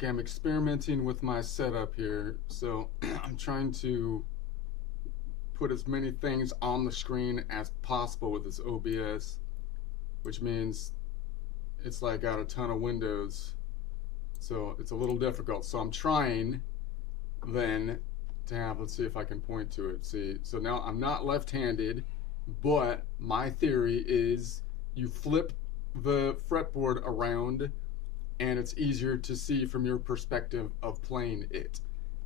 Okay, I'm experimenting with my setup here. So I'm trying to put as many things on the screen as possible with this OBS, which means it's like got a ton of windows. So it's a little difficult. So I'm trying then to have, let's see if I can point to it. See, so now I'm not left-handed, but my theory is you flip the fretboard around and it's easier to see from your perspective of playing it.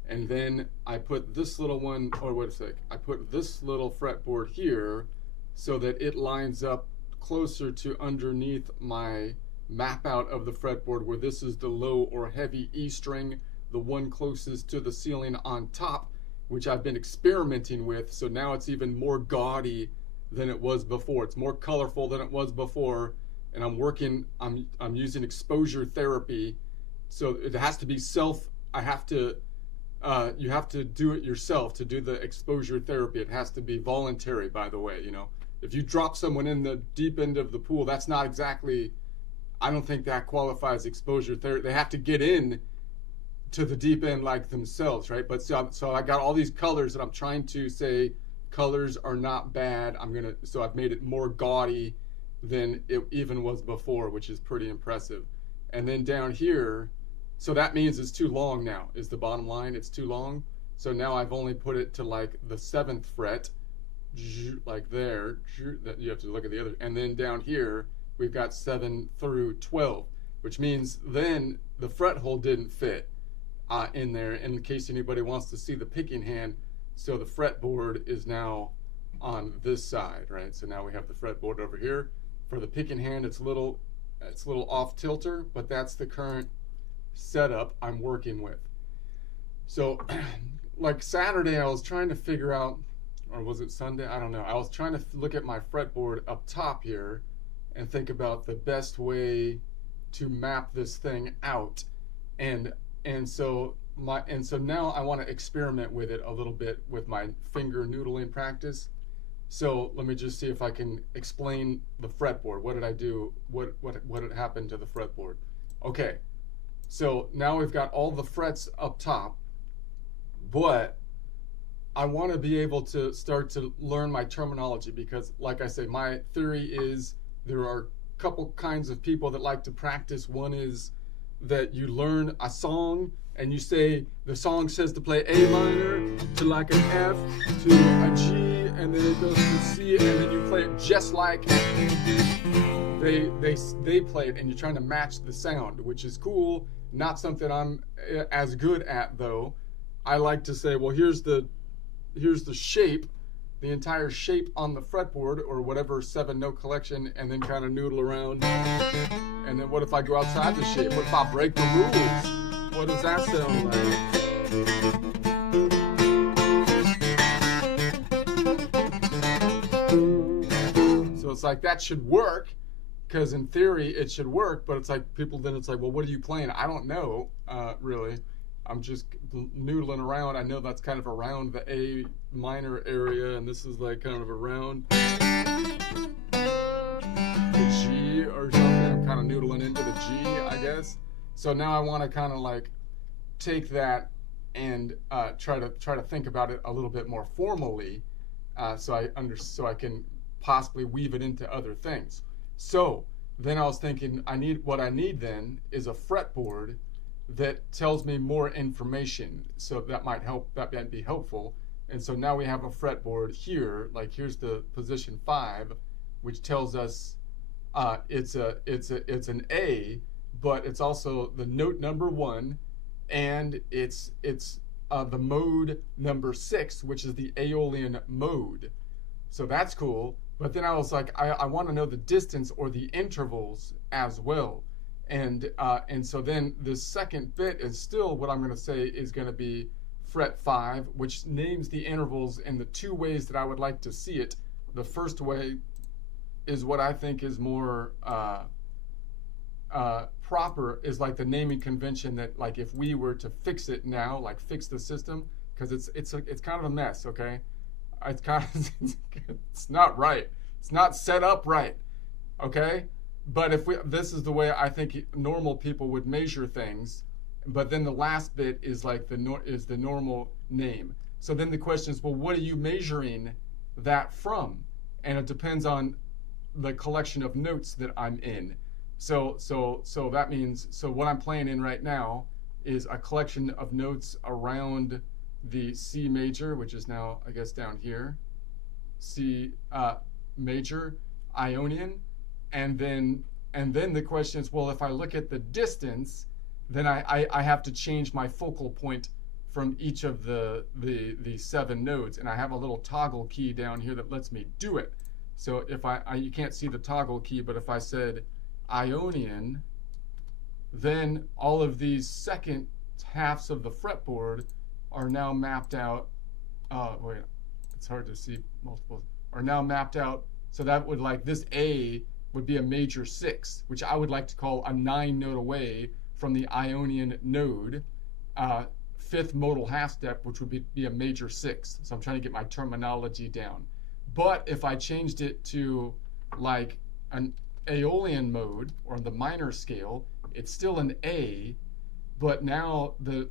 And then I put this little one, or wait a sec, I put this little fretboard here so that it lines up closer to underneath my map out of the fretboard, where this is the low or heavy E string, the one closest to the ceiling on top, which I've been experimenting with. So now it's even more gaudy than it was before. It's more colorful than it was before. And I'm using exposure therapy. So it has to be you have to do it yourself to do the exposure therapy. It has to be voluntary, by the way. If you drop someone in the deep end of the pool, that's not exactly, I don't think that qualifies exposure therapy. They have to get in to the deep end like themselves, right? But so I got all these colors, and I'm trying to say colors are not bad. So I've made it more gaudy than it even was before, which is pretty impressive. And then down here, so that means it's too long now, is the bottom line. It's too long. So now I've only put it to like the 7th fret, like there. You have to look at the other. And then down here, we've got 7 through 12, which means then the fret hole didn't fit in there, in case anybody wants to see the picking hand. So the fretboard is now on this side, right? So now we have the fretboard over here. For the picking hand, it's a little off tilter, but that's the current setup I'm working with. So like Saturday, I was trying to figure out, or was it Sunday? I don't know. I was trying to look at my fretboard up top here and think about the best way to map this thing out. And so now I want to experiment with it a little bit with my finger noodling practice. So let me just see if I can explain the fretboard. What did I do? What had happened to the fretboard? Okay, so now we've got all the frets up top, but I want to be able to start to learn my terminology, because like I say, my theory is there are a couple kinds of people that like to practice. One is that you learn a song and you say the song says to play A minor to like an F to a G, and then it goes to C, and then you play it just like they play it, and you're trying to match the sound, which is cool. Not something I'm as good at, though. I like to say, well, here's the shape, the entire shape on the fretboard, or whatever 7-note collection, and then kind of noodle around. And then what if I go outside the shape? What if I break the rules? What does that sound like? So it's like, that should work, because in theory it should work, but it's like it's like, well, what are you playing? I don't know, really. I'm just noodling around. I know that's kind of around the A minor area, and this is like kind of around the G or something. I'm kind of noodling into the G, I guess. So now I want to kind of like take that and try to think about it a little bit more formally, so I can possibly weave it into other things. So then I was thinking, what I need then is a fretboard that tells me more information. So that might be helpful. And so now we have a fretboard here, like here's the position 5, which tells us it's an A, but it's also the note number 1, and it's the mode number 6, which is the Aeolian mode. So that's cool. But then I was like, I want to know the distance or the intervals as well. And so then the second bit is still what I'm going to say is going to be fret 5, which names the intervals in the 2 ways that I would like to see it. The first way is what I think is more proper, is like the naming convention that, like, if we were to fix it now, like fix the system, because it's kind of a mess, okay? It's kind of it's not right. It's not set up right, okay? But this is the way I think normal people would measure things, but then the last bit is like is the normal name. So then the question is, well, what are you measuring that from? And it depends on the collection of notes that I'm in. So that means, so what I'm playing in right now is a collection of notes around the C major, which is now, I guess, down here, C major, Ionian, and then the question is, well, if I look at the distance, then I have to change my focal point from each of the 7 nodes, and I have a little toggle key down here that lets me do it. So if you can't see the toggle key, but if I said Ionian, then all of these second halves of the fretboard are now mapped out. Wait, it's hard to see multiple. Are now mapped out. So that would, like, this A would be a major 6, which I would like to call a 9 note away from the Ionian node. 5th modal half step, which would be a major 6. So I'm trying to get my terminology down. But if I changed it to like an Aeolian mode or the minor scale, it's still an A, but now the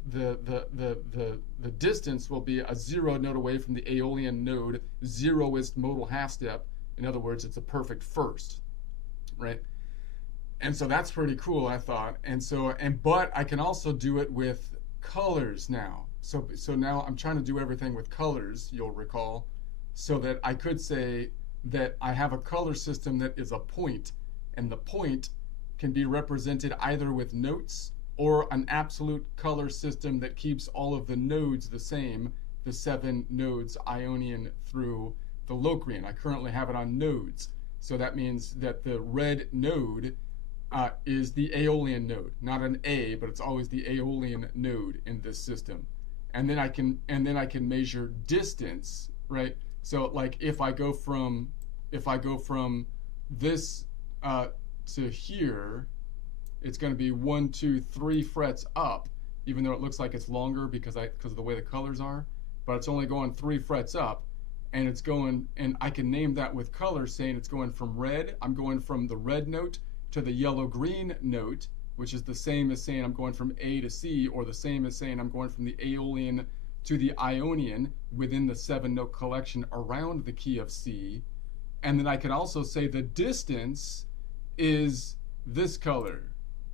distance will be a 0 note away from the Aeolian node, 0th modal half step. In other words, it's a perfect first, right? And so that's pretty cool, I thought. But I can also do it with colors now. So now I'm trying to do everything with colors, you'll recall, so that I could say that I have a color system that is a point, and the point can be represented either with notes or an absolute color system that keeps all of the nodes the same, the 7 nodes, Ionian through the Locrian. I currently have it on nodes. So that means that the red node is the Aeolian node, not an A, but it's always the Aeolian node in this system. And then I can measure distance, right? So like if I go from this to here, it's going to be 1, 2, 3 frets up, even though it looks like it's longer because of the way the colors are, but it's only going 3 frets up, and it's going, and I can name that with color, saying it's going from red. I'm going from the red note to the yellow-green note, which is the same as saying I'm going from A to C, or the same as saying I'm going from the Aeolian to the Ionian within the 7-note collection around the key of C. And then I can also say the distance is this color,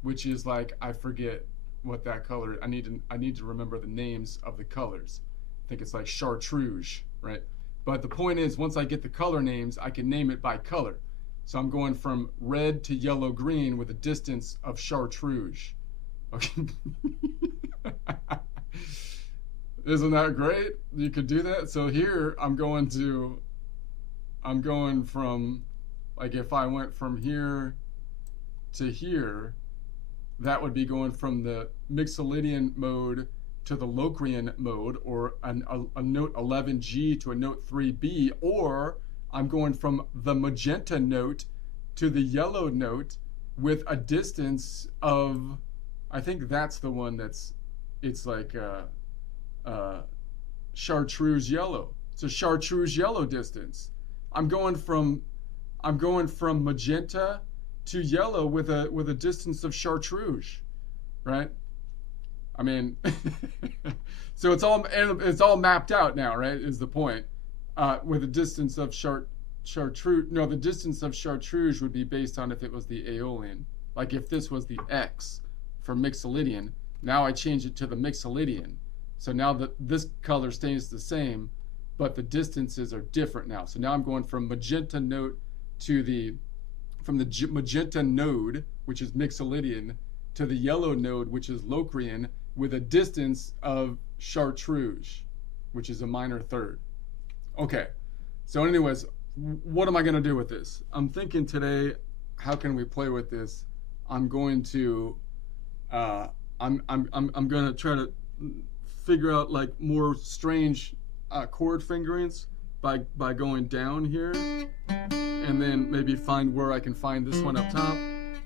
which is like, I forget what that color, I need to remember the names of the colors. I think it's like chartreuse, right? But the point is, once I get the color names, I can name it by color. So I'm going from red to yellow-green with a distance of chartreuse. Okay. Isn't that great? You could do that. So here I'm going from, like, if I went from here to here, that would be going from the Mixolydian mode to the Locrian mode, or a note 11G to a note 3B, or I'm going from the magenta note to the yellow note with a distance of, I think that's the one that's, it's like chartreuse yellow. It's a chartreuse yellow distance. I'm going from magenta to yellow with a distance of chartreuse, right? I mean, so it's all mapped out now, right? Is the point? With a distance of chartreuse. No, the distance of chartreuse would be based on if it was the Aeolian. Like if this was the X for Mixolydian, now I change it to the Mixolydian. So now this color stays the same, but the distances are different now. So now I'm going from magenta note to the magenta node, which is Mixolydian, to the yellow node, which is Locrian, with a distance of chartreuse, which is a minor third. Okay, so anyways, what am I going to do with this? I'm thinking today, how can we play with this? I'm going to I'm going to try to figure out like more strange chord fingerings by going down here, and then maybe find where I can find this one up top,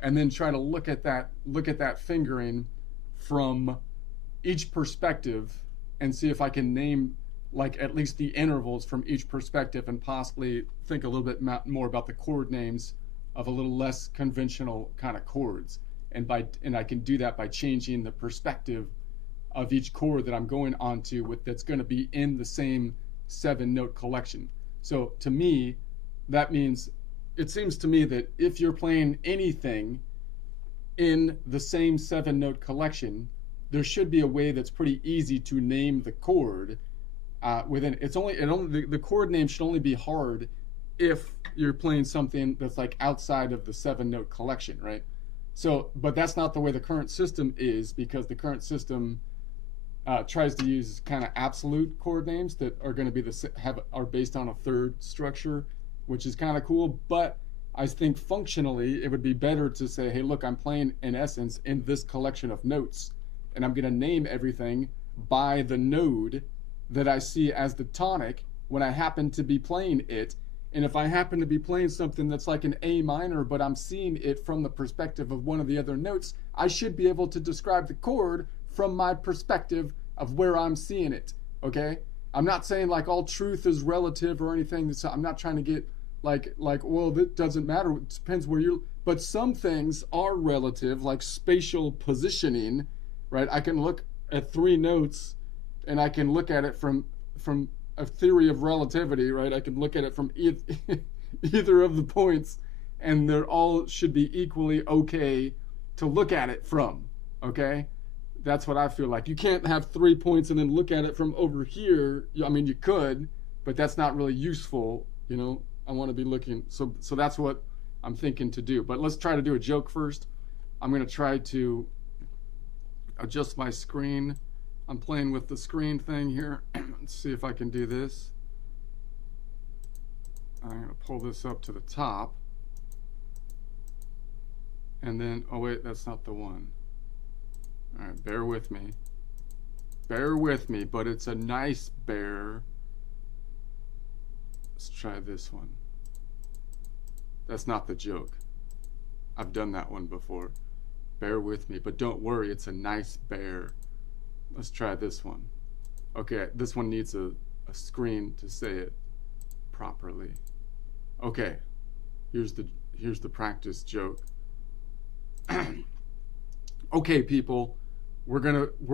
and then try to look at that fingering from each perspective and see if I can name like at least the intervals from each perspective, and possibly think a little bit more about the chord names of a little less conventional kind of chords. and I can do that by changing the perspective of each chord that I'm going onto with that's going to be in the same 7-note collection. So to me, that means, it seems to me that if you're playing anything in the same 7-note collection, there should be a way that's pretty easy to name the chord within. The chord name should only be hard if you're playing something that's like outside of the 7-note collection, right? So, but that's not the way the current system is, because the current system tries to use kind of absolute chord names that are going to be are based on a third structure, which is kind of cool. But I think functionally it would be better to say, hey, look, I'm playing in essence in this collection of notes, and I'm going to name everything by the node that I see as the tonic when I happen to be playing it. And if I happen to be playing something that's like an A minor, but I'm seeing it from the perspective of one of the other notes, I should be able to describe the chord from my perspective of where I'm seeing it, okay? I'm not saying like all truth is relative or anything. I'm not trying to get like, well, that doesn't matter. It depends where you're, but some things are relative, like spatial positioning, right? I can look at 3 notes and I can look at it from a theory of relativity, right? I can look at it from either of the points, and they're all should be equally okay to look at it from, okay? That's what I feel like. You can't have 3 points and then look at it from over here. I mean, you could, but that's not really useful, you know? I want to be looking, so that's what I'm thinking to do. But let's try to do a joke first. I'm going to try to adjust my screen. I'm playing with the screen thing here. Let's see if I can do this. I'm going to pull this up to the top. And then, oh wait, that's not the one. All right, bear with me. Bear with me, but it's a nice bear. Let's try this one. That's not the joke. I've done that one before. Bear with me, but don't worry, it's a nice bear. Let's try this one. Okay, this one needs a screen to say it properly. Okay, here's the practice joke. Okay, people, we're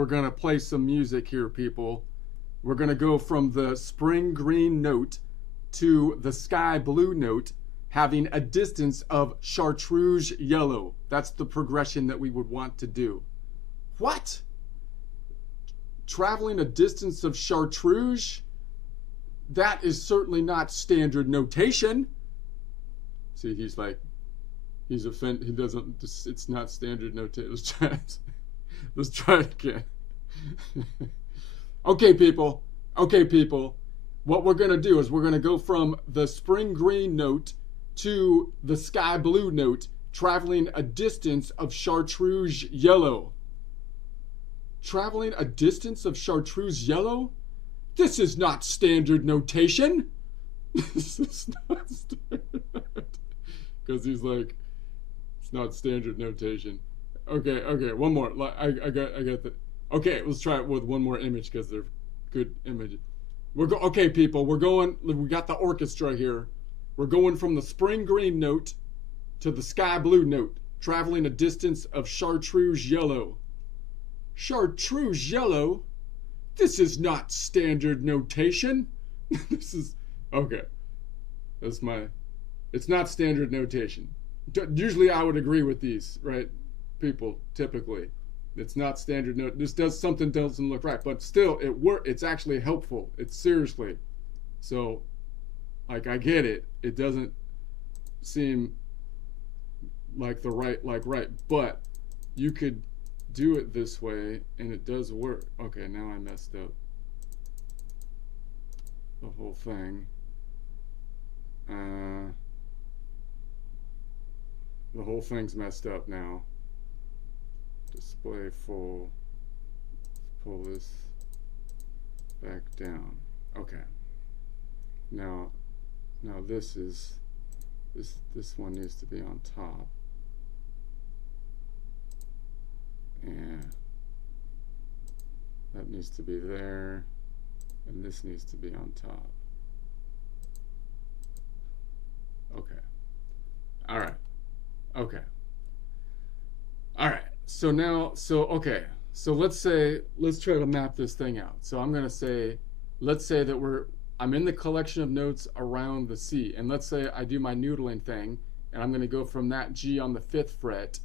gonna play some music here, people. We're gonna go from the spring green note to the sky blue note, having a distance of chartreuse yellow. That's the progression that we would want to do. What? Traveling a distance of chartreuse? That is certainly not standard notation. See, he's like, he's offended. He doesn't, it's not standard notation. Let's try it again. Okay, people. Okay, people. What we're going to do is we're going to go from the spring green note to the sky blue note, traveling a distance of chartreuse yellow. Traveling a distance of chartreuse yellow? This is not standard notation. This is not standard. Because he's like, it's not standard notation. Okay, one more. I got the. Okay, let's try it with one more image because they're good images. Okay, people, we got the orchestra here. We're going from the spring green note to the sky blue note, traveling a distance of chartreuse yellow. Chartreuse yellow? This is not standard notation. This is, okay. That's it's not standard notation. Usually I would agree with these, right? People, typically. It's not standard note. This doesn't look right, but still, it's actually helpful. It's seriously. So, like, I get it. It doesn't seem like right, but you could do it this way, and it does work. Okay, now I messed up the whole thing. The whole thing's messed up now. Display full. Pull this back down. Okay. Now this one needs to be on top. And that needs to be there, and this needs to be on top. Okay. All right. Okay. All right. So now, okay. So let's try to map this thing out. So I'm gonna say, let's say that I'm in the collection of notes around the C, and let's say I do my noodling thing, and I'm gonna go from that G on the 5th fret,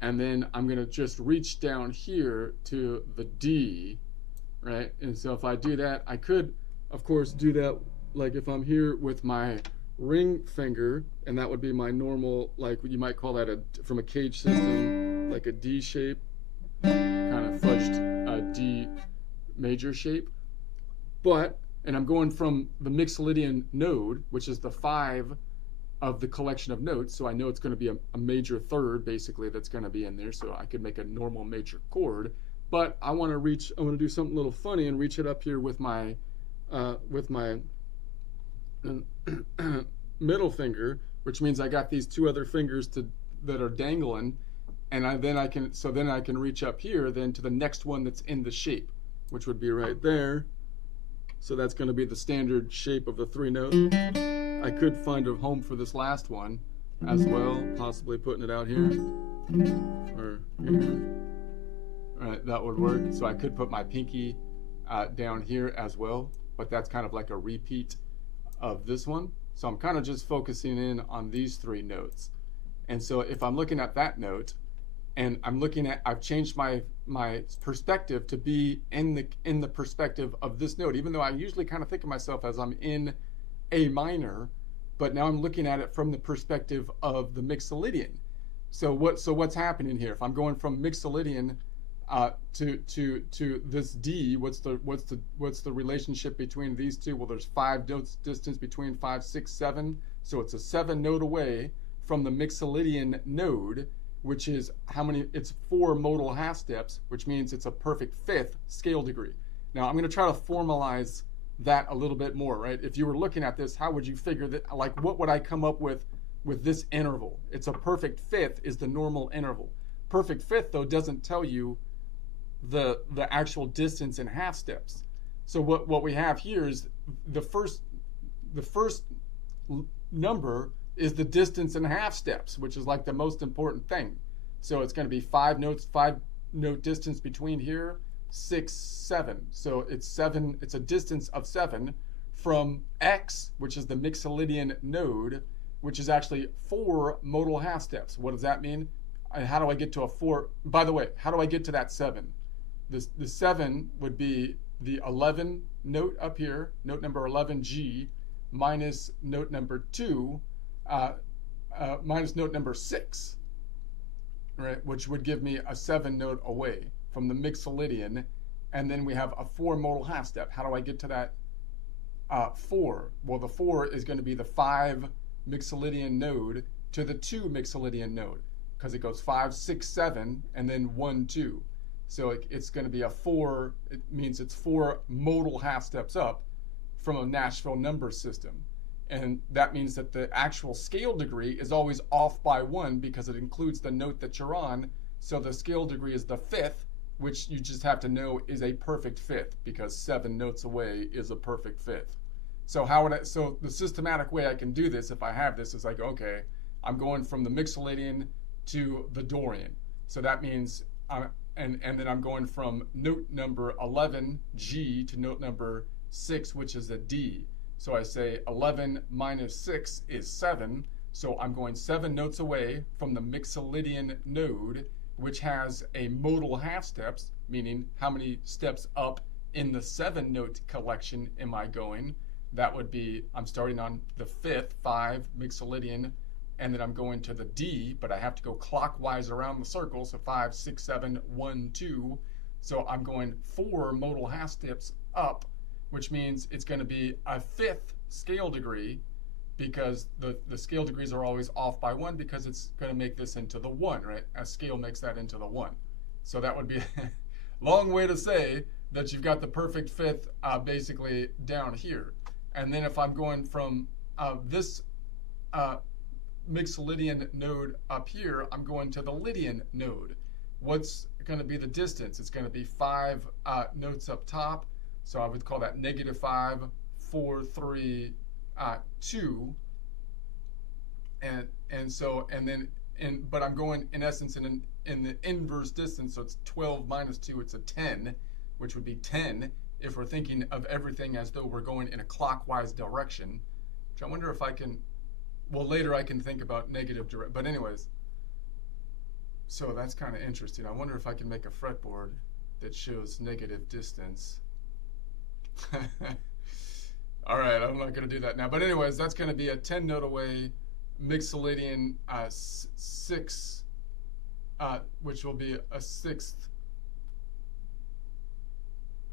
and then I'm gonna just reach down here to the D, right? And so if I do that, I could, of course, do that like if I'm here with my ring finger, and that would be my normal, like you might call that from a cage system, like a D shape, kind of fudged D major shape. And I'm going from the Mixolydian node, which is the 5 of the collection of notes, so I know it's going to be a major third, basically, that's going to be in there, so I could make a normal major chord. But I want to do something a little funny and reach it up here with my middle finger, which means I got these 2 other fingers that are dangling, and then I can reach up here then to the next one that's in the shape, which would be right there. So that's going to be the standard shape of the 3 notes. I could find a home for this last one as well, possibly putting it out here or here. All right, that would work. So I could put my pinky down here as well, but that's kind of like a repeat of this one. So I'm kind of just focusing in on these 3 notes. And so if I'm looking at that note, and I've changed my perspective to be in the perspective of this note, even though I usually kind of think of myself as I'm in A minor, but now I'm looking at it from the perspective of the Mixolydian. So what's happening here? If I'm going from Mixolydian to this D, what's the relationship between these two? Well, there's 5 notes distance between 5, 6, 7. So it's a 7 note away from the Mixolydian node, which is how many? It's 4 modal half steps, which means it's a perfect 5th scale degree. Now I'm going to try to formalize that a little bit more, right? If you were looking at this, how would you figure that? Like, what would I come up with this interval? It's a perfect 5th is the normal interval. Perfect 5th, though, doesn't tell you the actual distance in half steps. So what we have here is the first number is the distance in half steps, which is like the most important thing. So it's going to be 5 note distance between here, 6, 7. So it's a distance of 7 from X, which is the Mixolydian node, which is actually 4 modal half steps. What does that mean? And how do I get to a 4? By the way, how do I get to that 7? The 7 would be the 11 note up here, note number 11G, minus note number 2, minus note number 6, right? Which would give me a 7 note away from the Mixolydian, and then we have a 4 modal half step. How do I get to that 4? Well, the 4 is going to be the 5 Mixolydian node to the 2 Mixolydian node, because it goes 5, 6, 7, and then 1, 2. So it's going to be a 4. It means it's 4 modal half steps up from a Nashville number system. And that means that the actual scale degree is always off by 1 because it includes the note that you're on. So the scale degree is the 5th, which you just have to know is a perfect 5th, because 7 notes away is a perfect 5th. So so the systematic way I can do this, if I have this, is like, okay, I'm going from the Mixolydian to the Dorian. So that means, and then I'm going from note number 11G to note number 6, which is a D. So I say 11 minus 6 is 7. So I'm going 7 notes away from the Mixolydian node, which has a modal half steps, meaning how many steps up in the 7 note collection am I going? That would be, I'm starting on the 5th, 5 Mixolydian, and then I'm going to the D, but I have to go clockwise around the circle, so 5, 6, 7, 1, 2. So I'm going 4 modal half steps up, which means it's going to be a 5th scale degree, because the scale degrees are always off by 1, because it's going to make this into the 1, right? A scale makes that into the 1. So that would be a long way to say that you've got the perfect 5th basically down here. And then if I'm going from this Mixolydian node up here, I'm going to the Lydian node. What's going to be the distance? It's going to be 5 notes up top. So I would call that -5, 4, 3, 2. And then but I'm going in essence in the inverse distance, so it's 12 minus 2, it's a 10, which would be 10 if we're thinking of everything as though we're going in a clockwise direction, which I wonder if I can, well, later I can think about negative direct, but anyways, so that's kind of interesting. I wonder if I can make a fretboard that shows negative distance. All right, I'm not going to do that now, but anyways, that's going to be a 10 note away Mixolydian 6, which will be a 6th.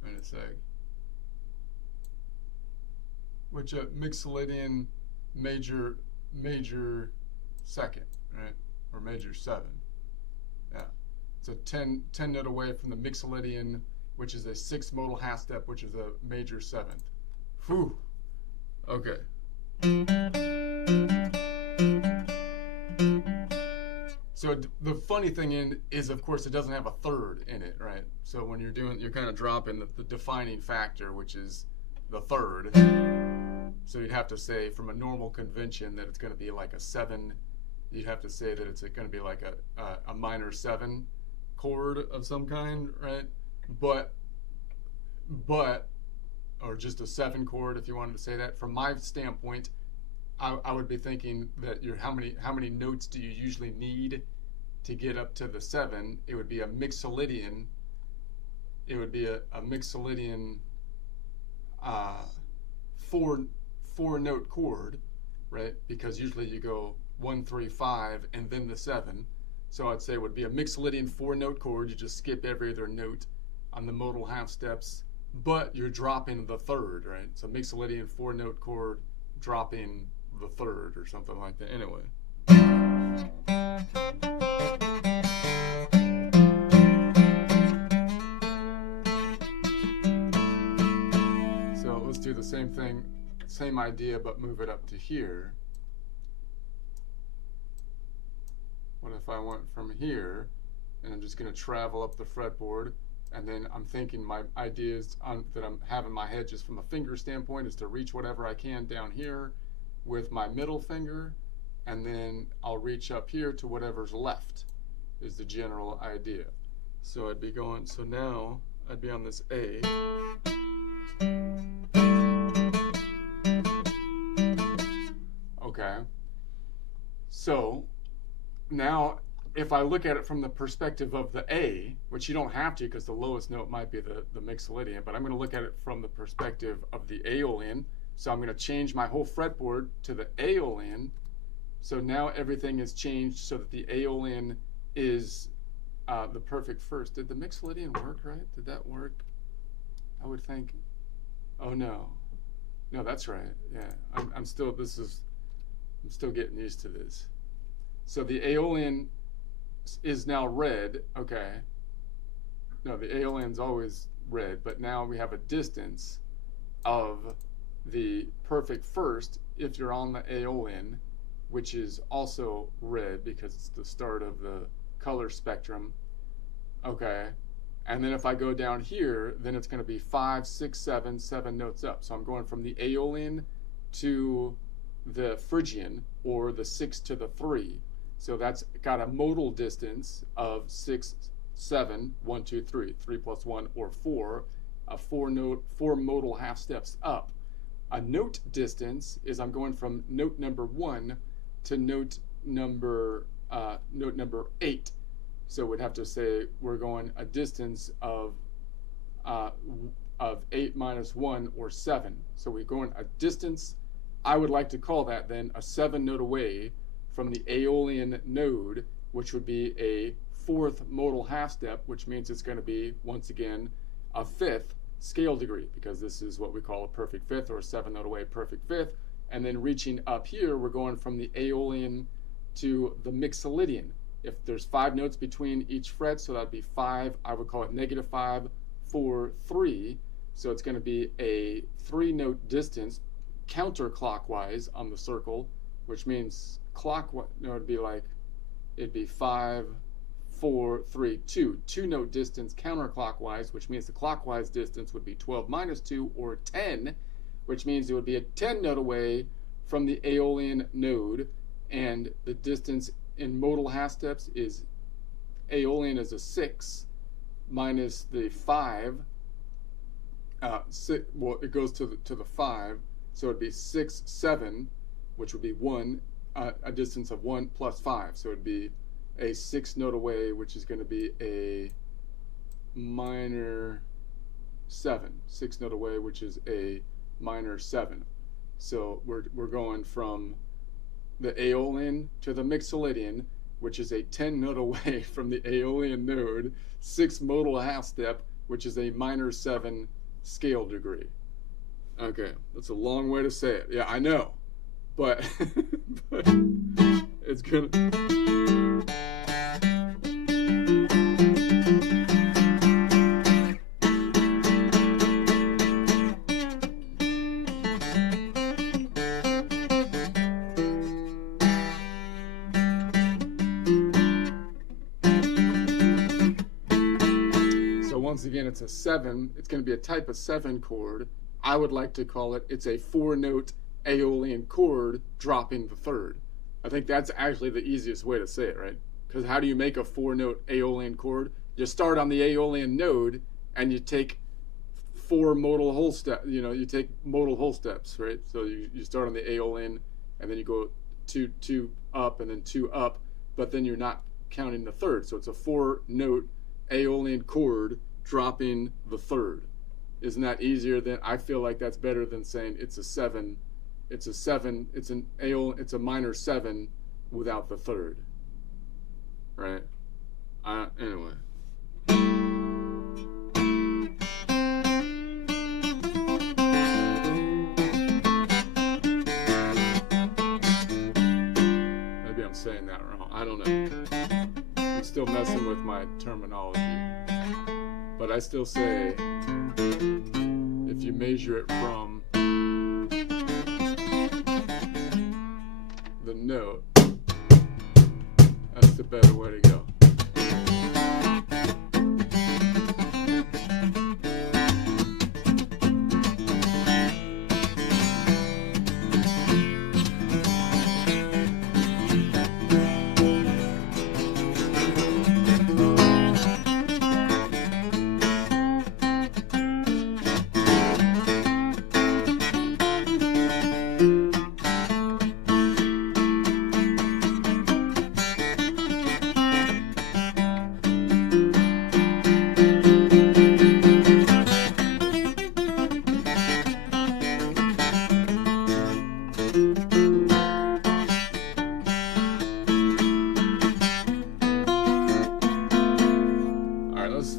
Wait a sec. Which a Mixolydian major 2nd, right? Or major 7. Yeah. It's a 10 note away from the Mixolydian, which is a 6th modal half step, which is a major 7th. Whew. Okay. So the funny thing is, of course, it doesn't have a third in it, right? So when you're doing, you're kind of dropping the defining factor, which is the third. So you'd have to say from a normal convention that it's going to be like a 7. You'd have to say that it's going to be like a minor 7 chord of some kind, right? But or just a 7 chord if you wanted to say that. From my standpoint, I would be thinking that how many notes do you usually need to get up to the 7? It would be a Mixolydian. It would be a Mixolydian 4 note chord, right? Because usually you go 1, 3, 5, and then the 7. So I'd say it would be a Mixolydian 4 note chord. You just skip every other note on the modal half steps, but you're dropping the third, right? So Mixolydian 4 note chord, dropping the third or something like that. Anyway. So let's do the same thing, same idea, but move it up to here. What if I went from here, and I'm just going to travel up the fretboard, and then I'm thinking my ideas that I'm having in my head just from a finger standpoint is to reach whatever I can down here with my middle finger, and then I'll reach up here to whatever's left is the general idea. So I'd be going, so now I'd be on this A. Okay. So now if I look at it from the perspective of the A, which you don't have to because the lowest note might be the Mixolydian, but I'm going to look at it from the perspective of the Aeolian. So I'm going to change my whole fretboard to the Aeolian. So now everything is changed so that the Aeolian is the perfect first. Did the Mixolydian work right? Did that work? I would think. Oh no. No, that's right. Yeah. I'm still getting used to this. So the Aeolian is now red. Okay. No, the Aeolian's always red, but now we have a distance of the perfect first if you're on the Aeolian, which is also red because it's the start of the color spectrum. Okay. And then if I go down here, then it's going to be 5, 6, 7 notes up. So I'm going from the Aeolian to the Phrygian, or the 6 to the 3. So that's got a modal distance of 6, 7, 1, 2, 3, 3 plus 1, or 4, a 4 modal half steps up. A note distance is I'm going from note number 1 to note number 8. So we'd have to say we're going a distance of 8 minus 1, or 7. So we're going a distance, I would like to call that then a 7 note away from the Aeolian node, which would be a 4th modal half step, which means it's going to be, once again, a 5th scale degree, because this is what we call a perfect 5th, or a 7 note away perfect 5th. And then reaching up here, we're going from the Aeolian to the Mixolydian. If there's 5 notes between each fret, so that'd be 5, I would call it -5, 4, 3. So it's going to be a 3 note distance counterclockwise on the circle, which means clockwise, no, it'd be 5, 4, 3, 2. 2 note distance counterclockwise, which means the clockwise distance would be 12 minus 2, or 10, which means it would be a 10 note away from the Aeolian node, and the distance in modal half steps is Aeolian is a 6 minus the 5. Well, it goes to the 5, so it'd be 6, 7, which would be 1, a distance of 1 plus 5. So it'd be a 6 note away, which is going to be a minor 7. 6 note away, which is a minor 7. So we're going from the Aeolian to the Mixolydian, which is a 10 note away from the Aeolian node, 6 modal half step, which is a minor 7 scale degree. Okay, that's a long way to say it. Yeah, I know, but, but it's gonna. Once again, it's a 7. It's going to be a type of 7 chord. I would like to call it, it's a 4-note Aeolian chord dropping the 3rd. I think that's actually the easiest way to say it, right? Because how do you make a 4-note Aeolian chord? You start on the Aeolian node and you take 4 modal whole steps. You take modal whole steps, right? So you start on the Aeolian and then you go 2 up and then 2 up, but then you're not counting the 3rd. So it's a 4-note Aeolian chord dropping the 3rd. Isn't that easier? Than I feel like that's better than saying it's a 7. It's a 7. It's a minor 7 without the 3rd. Right? Anyway. Maybe I'm saying that wrong. I don't know. I'm still messing with my terminology. But I still say, if you measure it from the note, that's the better way to go.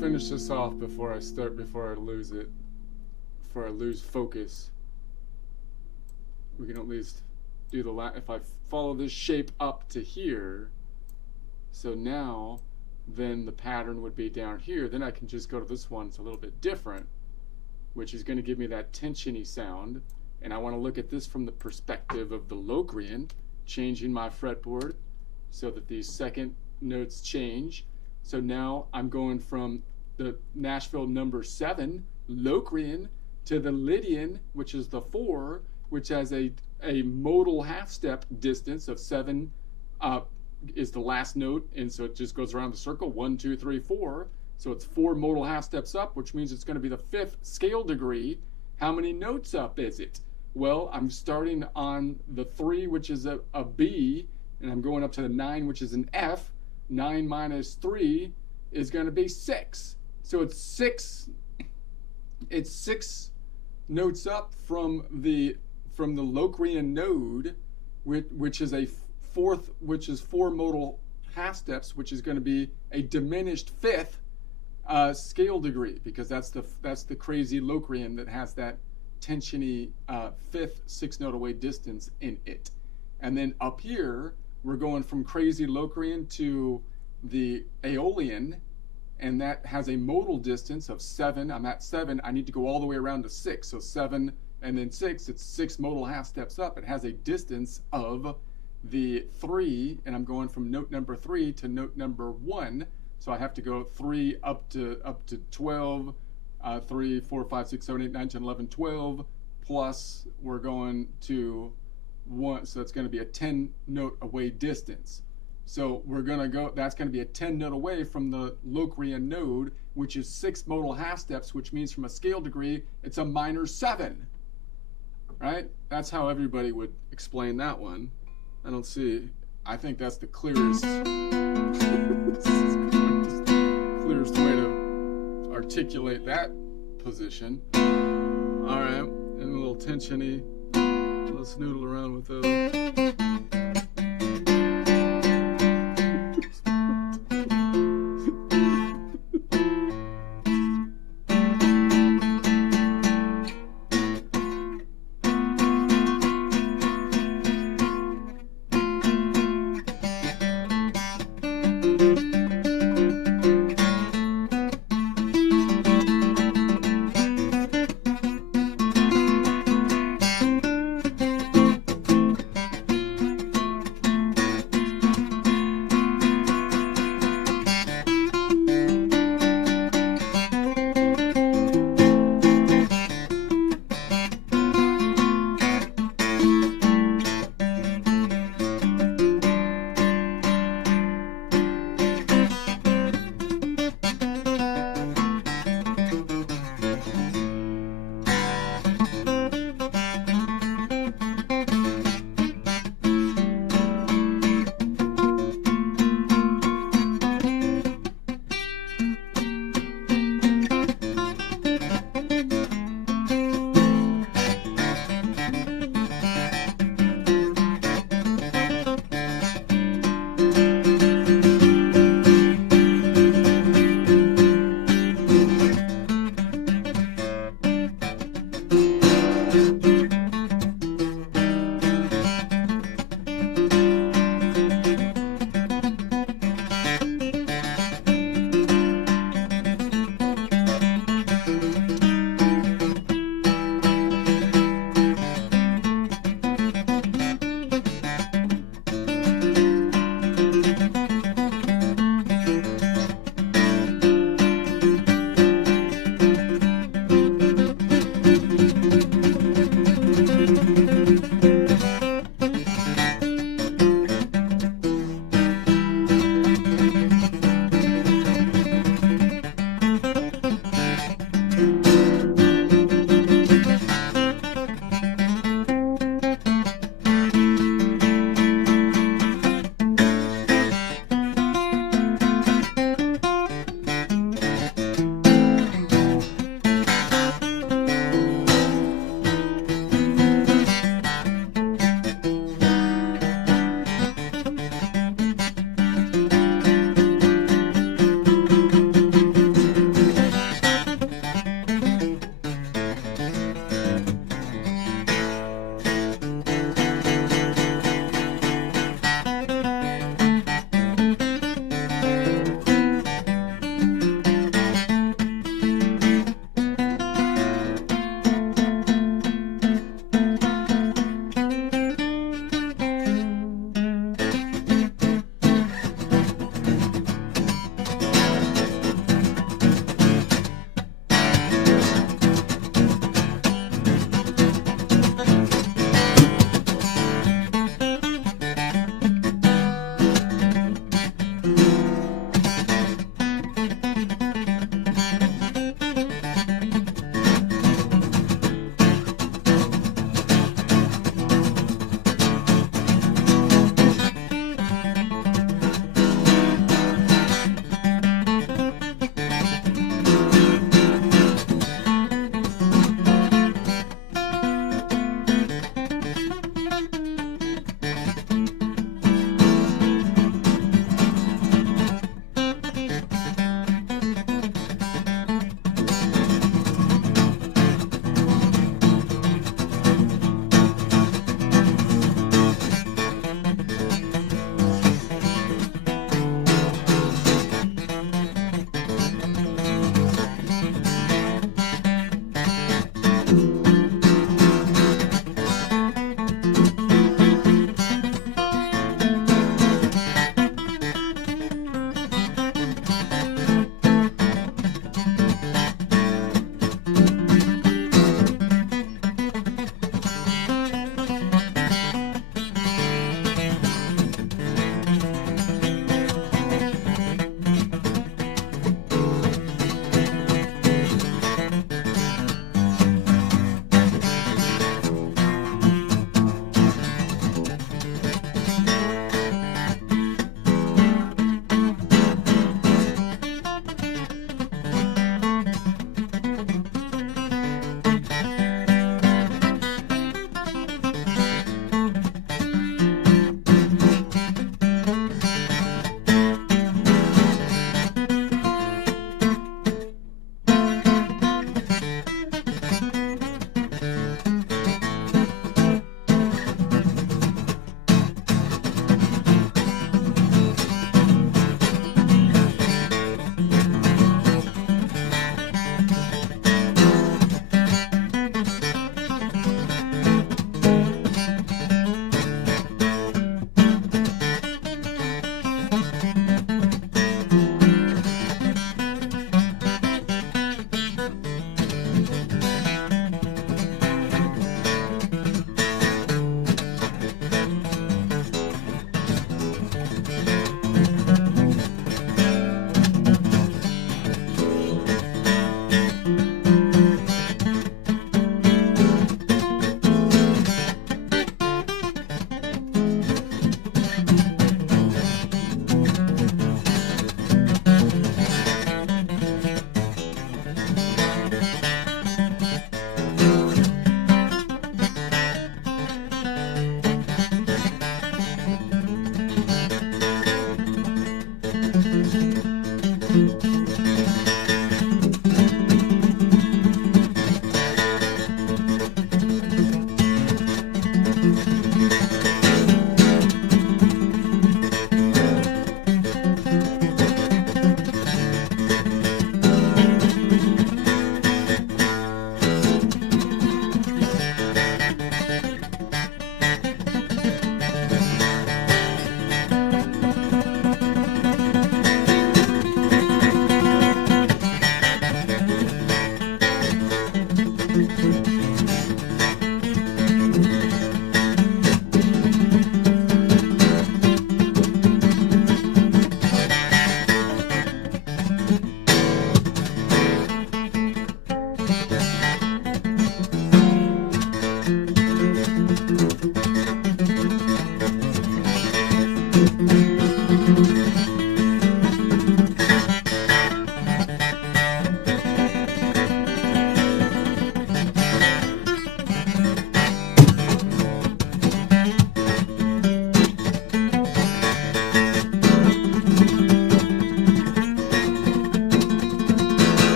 Finish this off before I lose it, before I lose focus. We can at least do if I follow this shape up to here, so now then the pattern would be down here, then I can just go to this one. It's a little bit different, which is going to give me that tensiony sound, and I want to look at this from the perspective of the Locrian, changing my fretboard so that these second notes change. So now I'm going from the Nashville number 7, Locrian, to the Lydian, which is the 4, which has a modal half step distance of 7 is the last note, and so it just goes around the circle, 1, 2, 3, 4. So it's 4 modal half steps up, which means it's going to be the 5th scale degree. How many notes up is it? Well, I'm starting on the 3, which is a B, and I'm going up to the 9, which is an F. 9 minus 3 is going to be 6. So it's 6 notes up from the Locrian node, which is a 4th, which is 4 modal half steps, which is going to be a diminished 5th scale degree, because that's the crazy Locrian that has that tensiony 5th 6 note away distance in it. And then up here we're going from crazy Locrian to the Aeolian, and that has a modal distance of 7. I'm at 7. I need to go all the way around to 6. So 7 and then 6, it's 6 modal half steps up. It has a distance of the 3, and I'm going from note number 3 to note number 1. So I have to go 3 up to 12, 3, 4, 5, 6, 7, 8, 9, 10, 11, 12, plus we're going to 1, so it's going to be a 10 note away distance. So we're gonna go, that's gonna be a 10 note away from the Locrian node, which is 6 modal half steps, which means from a scale degree, it's a minor 7. Right? That's how everybody would explain that one. I don't see, I think that's the clearest, clearest way to articulate that position. All right, and a little tensiony. Let's noodle around with those.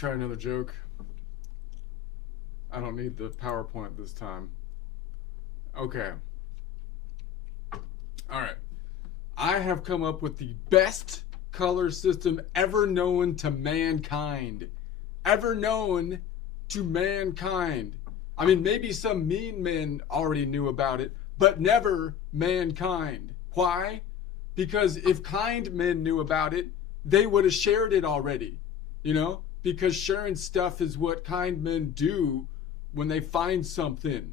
try another joke. I don't need the PowerPoint this time. Okay. All right. I have come up with the best color system ever known to mankind. Ever known to mankind. I mean, maybe some mean men already knew about it, but never mankind. Why? Because if kind men knew about it, they would have shared it already, you know? Because sharing stuff is what kind men do when they find something.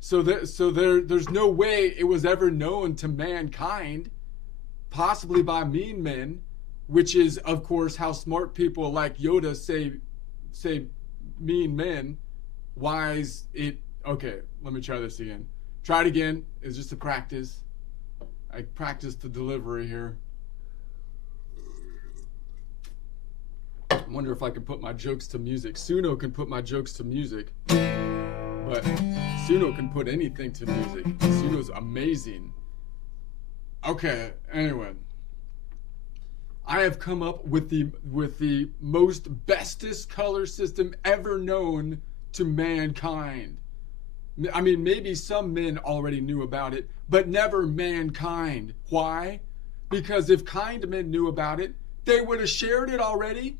So there's no way it was ever known to mankind, possibly by mean men, which is, of course, how smart people like Yoda say mean men. Wise it. Okay, let me try this again. Try it again. It's just a practice. I practiced the delivery here. I wonder if I can put my jokes to music. Suno can put my jokes to music, but Suno can put anything to music. Suno's amazing. Okay, anyway. I have come up with the most bestest color system ever known to mankind. I mean, maybe some men already knew about it, but never mankind. Why? Because if kind men knew about it, they would have shared it already.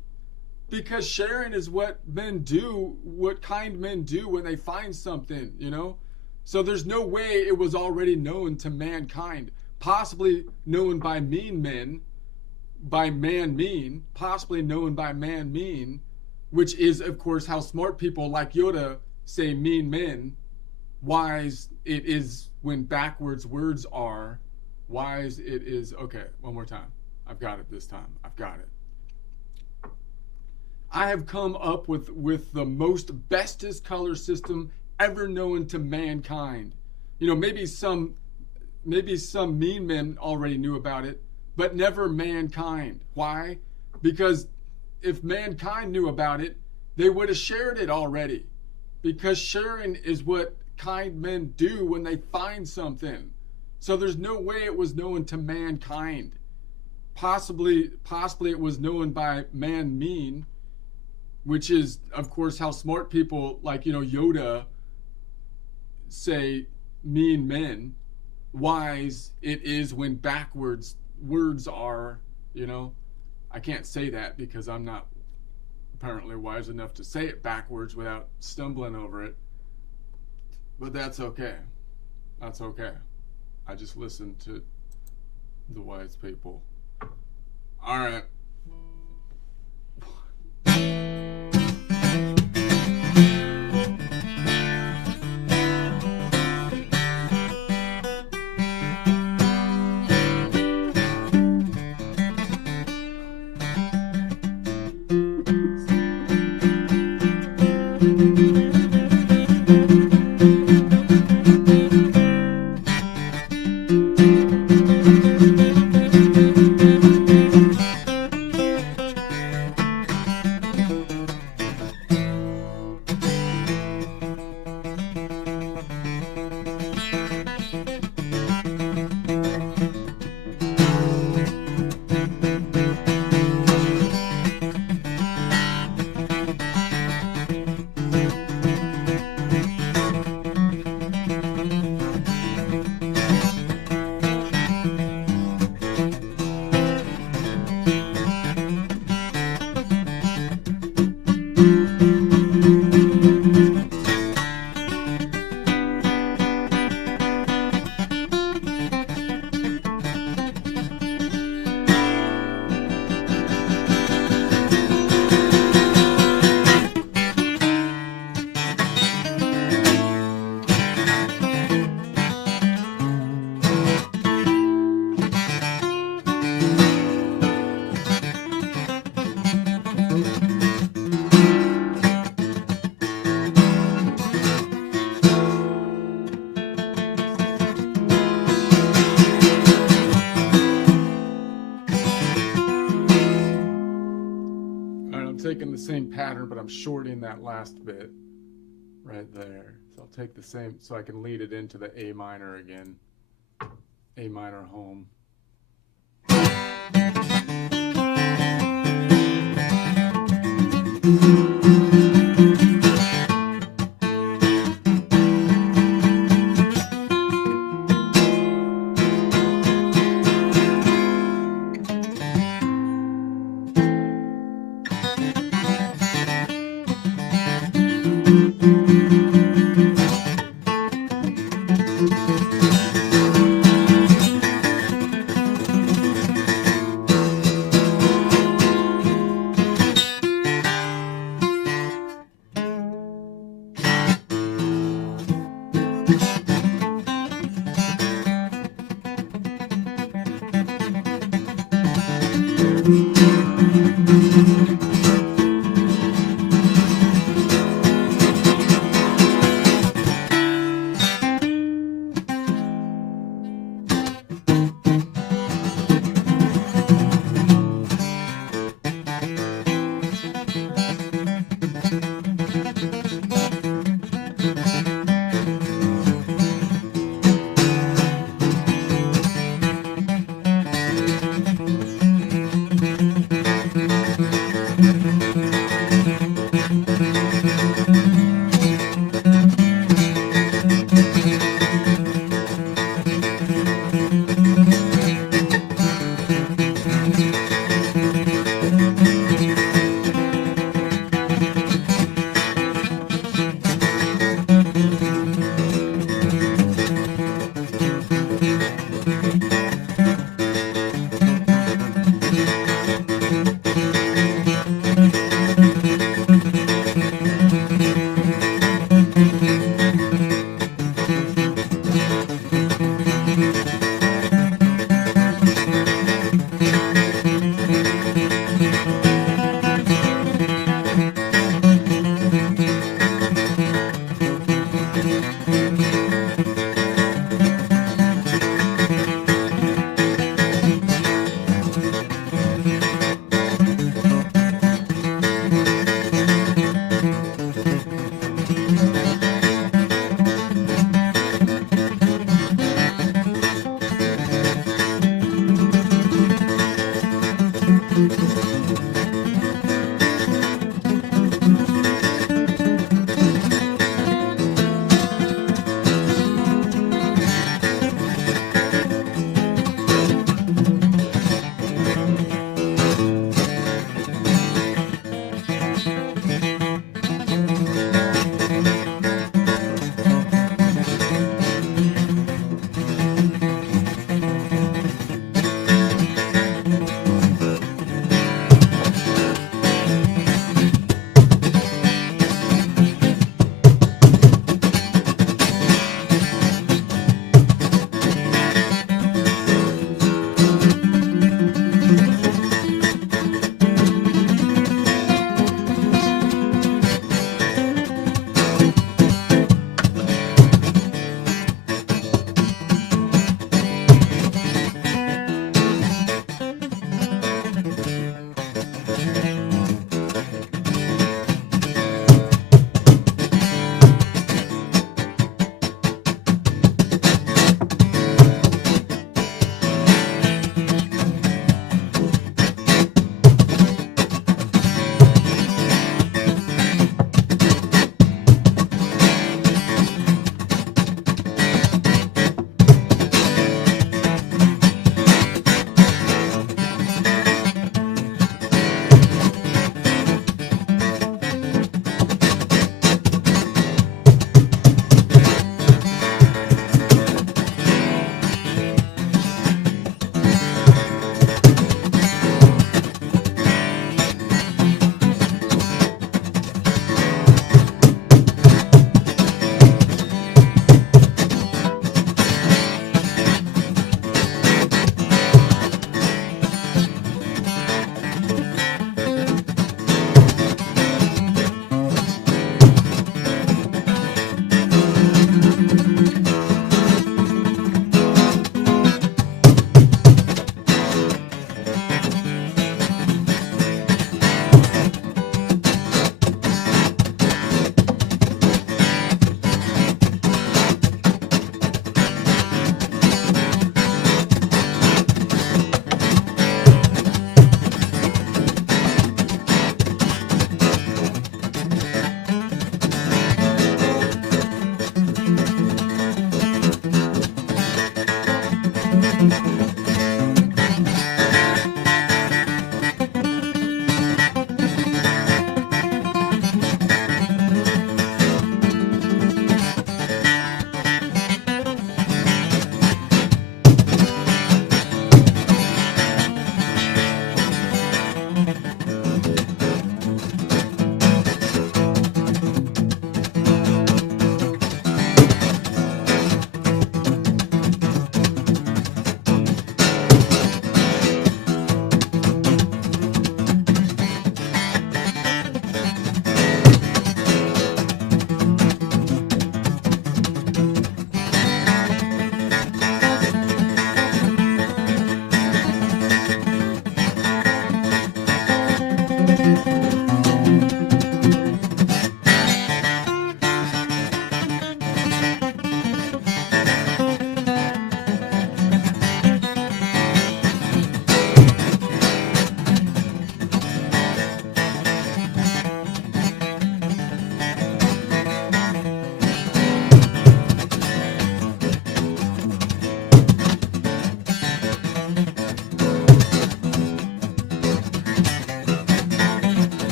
Because sharing is what men do, what kind men do when they find something, you know? So there's no way it was already known to mankind. Possibly known by mean men, by man mean, possibly known by man mean, which is, of course, how smart people like Yoda say mean men. Wise it is when backwards words are. Wise it is. Okay, one more time. I've got it this time. I've got it. I have come up with the most bestest color system ever known to mankind. You know, maybe some mean men already knew about it, but never mankind. Why? Because if mankind knew about it, they would have shared it already. Because sharing is what kind men do when they find something. So there's no way it was known to mankind. Possibly it was known by man mean, which is, of course, how smart people like, you know, Yoda say mean men. Wise it is when backwards words are, you know. I can't say that because I'm not apparently wise enough to say it backwards without stumbling over it. But that's okay. That's okay. I just listen to the wise people. All right. Taking the same pattern, but I'm shortening that last bit right there. So I'll take the same, so I can lead it into the A minor again. A minor home.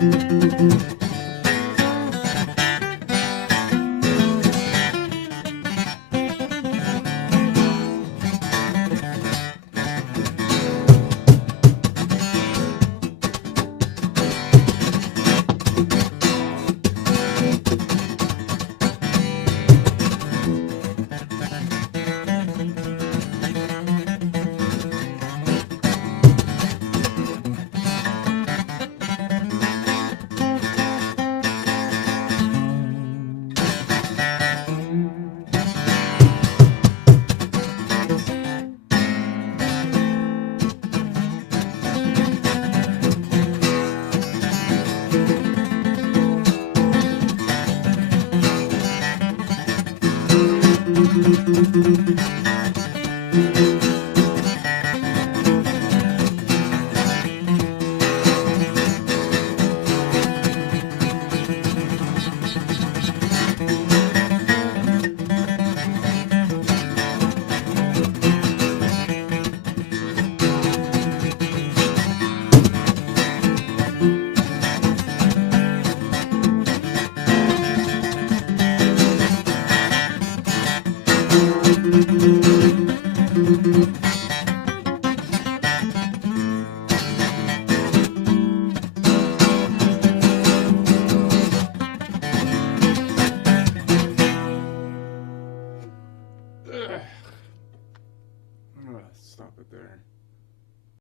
you.